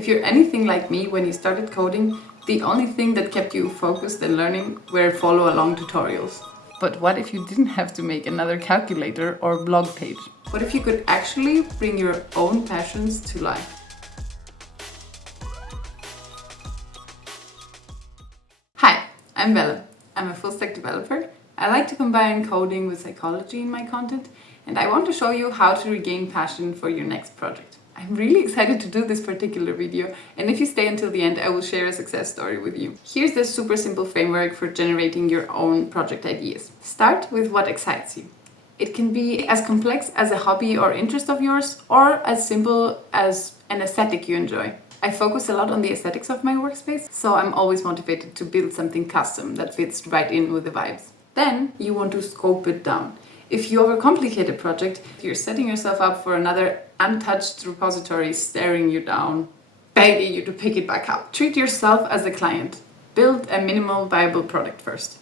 If you're anything like me, when you started coding, the only thing that kept you focused and learning were follow-along tutorials. But what if you didn't have to make another calculator or blog page? What if you could actually bring your own passions to life? Hi, I'm Belle. I'm a full-stack developer. I like to combine coding with psychology in my content, and I want to show you how to regain passion for your next project. I'm really excited to do this particular video, and if you stay until the end, I will share a success story with you. Here's the super simple framework for generating your own project ideas. Start with what excites you. It can be as complex as a hobby or interest of yours, or as simple as an aesthetic you enjoy. I focus a lot on the aesthetics of my workspace, so I'm always motivated to build something custom that fits right in with the vibes. Then you want to scope it down. If you overcomplicate a project, you're setting yourself up for another untouched repository staring you down, begging you to pick it back up. Treat yourself as a client. Build a minimal viable product first.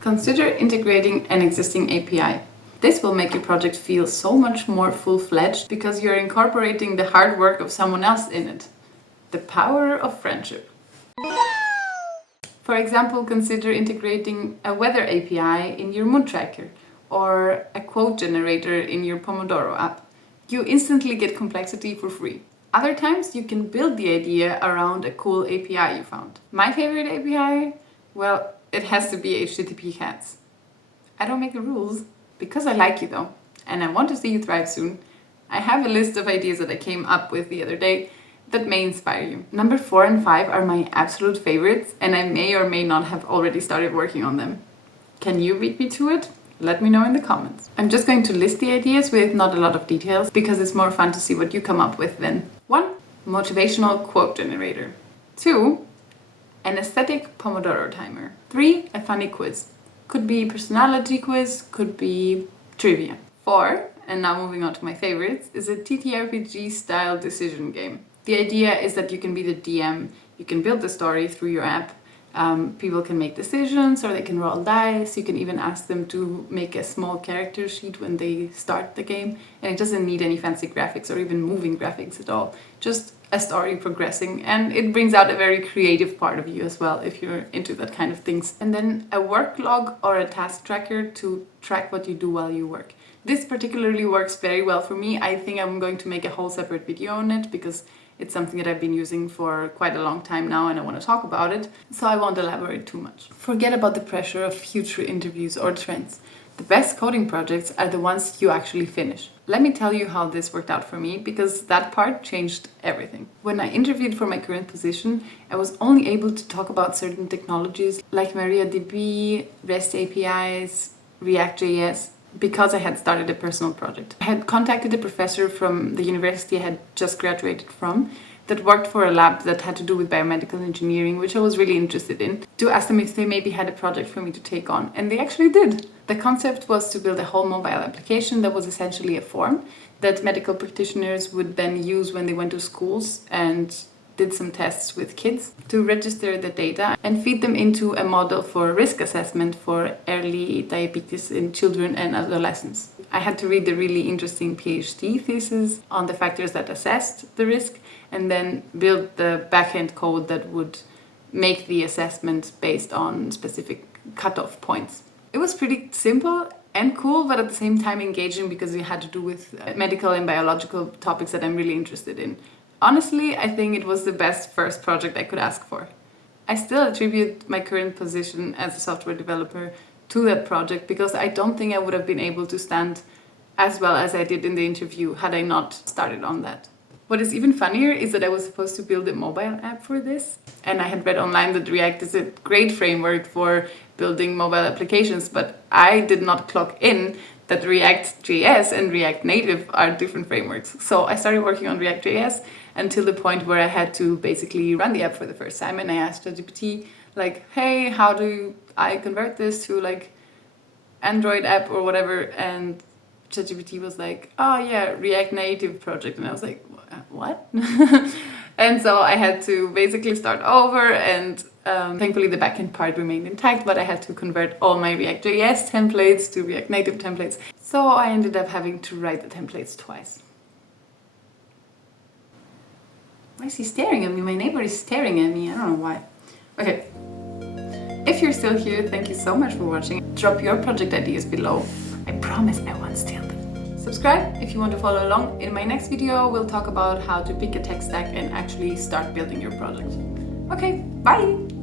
Consider integrating an existing API. This will make your project feel so much more full-fledged because you're incorporating the hard work of someone else in it. The power of friendship. For example, consider integrating a weather API in your mood tracker or a quote generator in your Pomodoro app. You instantly get complexity for free. Other times, you can build the idea around a cool API you found. My favorite API? Well, it has to be HTTP Hats. I don't make the rules. Because I like you though, and I want to see you thrive soon, I have a list of ideas that I came up with the other day that may inspire you. Number 4 and 5 are my absolute favorites, and I may or may not have already started working on them. Can you beat me to it? Let me know in the comments. I'm just going to list the ideas with not a lot of details because it's more fun to see what you come up with then. 1. Motivational quote generator. 2. An aesthetic Pomodoro timer. 3. A funny quiz. Could be personality quiz, could be trivia. 4, and now moving on to my favorites, is a TTRPG style decision game. The idea is that you can be the DM, you can build the story through your app, people can make decisions or they can roll dice, you can even ask them to make a small character sheet when they start the game, and it doesn't need any fancy graphics or even moving graphics at all, just a story progressing, and it brings out a very creative part of you as well if you're into that kind of things. And then a work log or a task tracker to track what you do while you work. This particularly works very well for me. I think I'm going to make a whole separate video on it because it's something that I've been using for quite a long time now and I want to talk about it, so I won't elaborate too much. Forget about the pressure of future interviews or trends. The best coding projects are the ones you actually finish. Let me tell you how this worked out for me because that part changed everything. When I interviewed for my current position, I was only able to talk about certain technologies like MariaDB, REST APIs, React.js, because I had started a personal project. I had contacted a professor from the university I had just graduated from that worked for a lab that had to do with biomedical engineering, which I was really interested in, to ask them if they maybe had a project for me to take on. And they actually did. The concept was to build a whole mobile application that was essentially a form that medical practitioners would then use when they went to schools and did some tests with kids to register the data and feed them into a model for risk assessment for early diabetes in children and adolescents. I had to read the really interesting PhD thesis on the factors that assessed the risk and then build the backend code that would make the assessment based on specific cutoff points. It was pretty simple and cool, but at the same time engaging because it had to do with medical and biological topics that I'm really interested in. Honestly, I think it was the best first project I could ask for. I still attribute my current position as a software developer to that project because I don't think I would have been able to stand as well as I did in the interview had I not started on that. What is even funnier is that I was supposed to build a mobile app for this, and I had read online that React is a great framework for building mobile applications, but I did not clock in that React.js and React Native are different frameworks. So I started working on React.js until the point where I had to basically run the app for the first time, and I asked ChatGPT, like, hey, how do I convert this to like Android app or whatever? And ChatGPT was like, oh yeah, React Native project. And I was like, what? And so I had to basically start over and Thankfully, the backend part remained intact, but I had to convert all my React.js templates to React Native templates. So I ended up having to write the templates twice. Why is he staring at me? My neighbor is staring at me. I don't know why. Okay. If you're still here, thank you so much for watching. Drop your project ideas below. I promise I won't steal them. Subscribe if you want to follow along. In my next video, we'll talk about how to pick a tech stack and actually start building your project. Okay, bye!